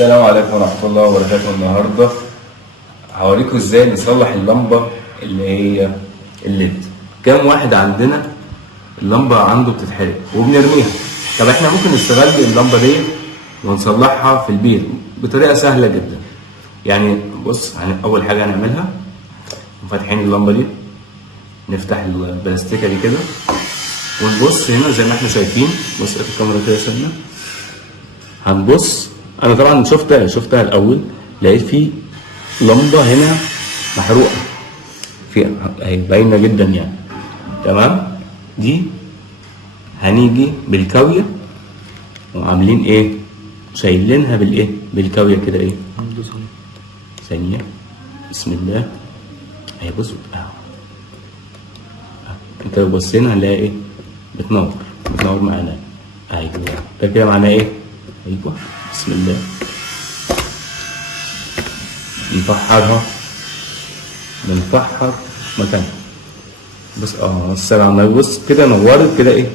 السلام عليكم ورحمة الله وبركاته. النهاردة هوريكم ازاي نصلح اللمبة اللي هي الليد. كام واحد عندنا اللمبة عنده بتتحرق وبنرميها؟ طب احنا ممكن نستغل اللمبة دي ونصلحها في البيت بطريقة سهلة جدا. يعني بص، أول حاجة هنعملها فاتحين اللمبة دي، نفتح البلاستيكة دي كده ونبص هنا زي ما احنا شايفين. بص في الكاميرا كده سنة، هنبص. انا طبعا شفتها الاول، لقيت في لمبه هنا محروقه فيها اهي، باينه جدا يعني. تمام، دي هنيجي بالكاويه وعاملين ايه، شايلينها بالايه، بالكاويه كده ايه. ثانيه، بسم الله اهي. بص انت لو بصينا هنلاقي ايه، بتنور معانا. ايوه ده كده معناه ايه. ايوه بسم الله، بنفحر مكانها. بص السلام عليكم. بص كده نورت كده ايه،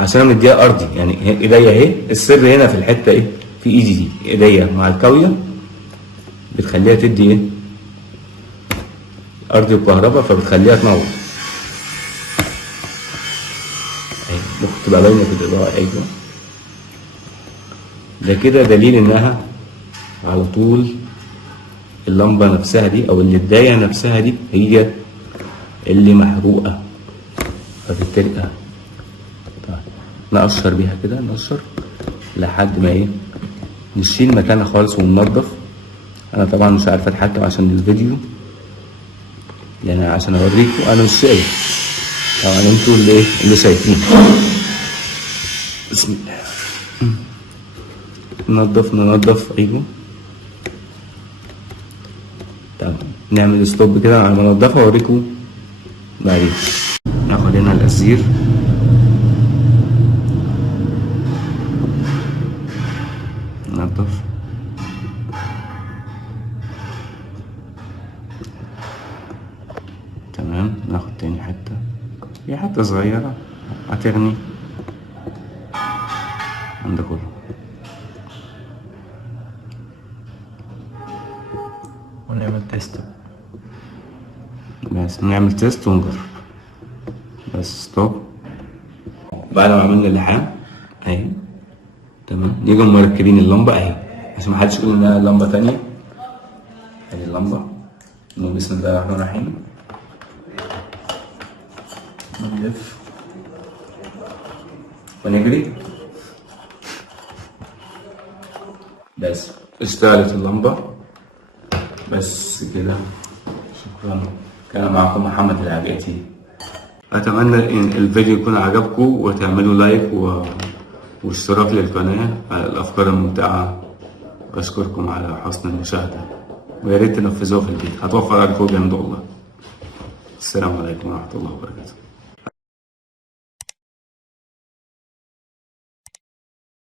عشان انا مديها ارضي يعني. ايديا اهي، السر هنا في الحته ايه، في ايدي دي. ايديا مع الكاويه بتخليها تدي ايه، ارضي وكهرباء، فبتخليها تنور اهي. ممكن تبقى باينه في الاضاءه. ايوه ده كده دليل انها على طول اللمبة نفسها دي او الليداية نفسها دي هي اللي محروقة، فبالتالي طيب نقشر بيها كده، نقشر لحد ما ايه، نشيل مكانها خالص وننضف. انا طبعا مش عارف اتحكم عشان الفيديو، يعني عشان اوريكم انا مش شايف، طبعا انتوا اللي ايه، اللي شايفين. بسم الله، ننضف. ايوه تمام. نعمل ستوب كده على ما ننضفها واوريكم بعدين. ناخد هنا القصير، ننضف. تمام، ناخد تاني حته، هي حته صغيره هتغني عند كله. ونعمل تيست، بس نعمل تيست ونجرب. بس ستوب. بعد ما عملنا اللحام اهي تمام، نيجي مركبين اللمبه اهي عشان محدش يقول انها لمبه تانية. ادي اللمبه، نقول بسم الله الرحمن الرحيم، نلف ونجري. بس اشتغلت اللمبه. بس كده، شكرا. كان معكم محمد العبيتي. اتمنى ان الفيديو يكون عجبكم وتعملوا لايك واشتراك للقناه على الافكار الممتعه. اشكركم على حسن المشاهده، ويا ريت تنفذوها في البيت، هتوفر عليكم جامد والله. السلام عليكم ورحمه الله وبركاته.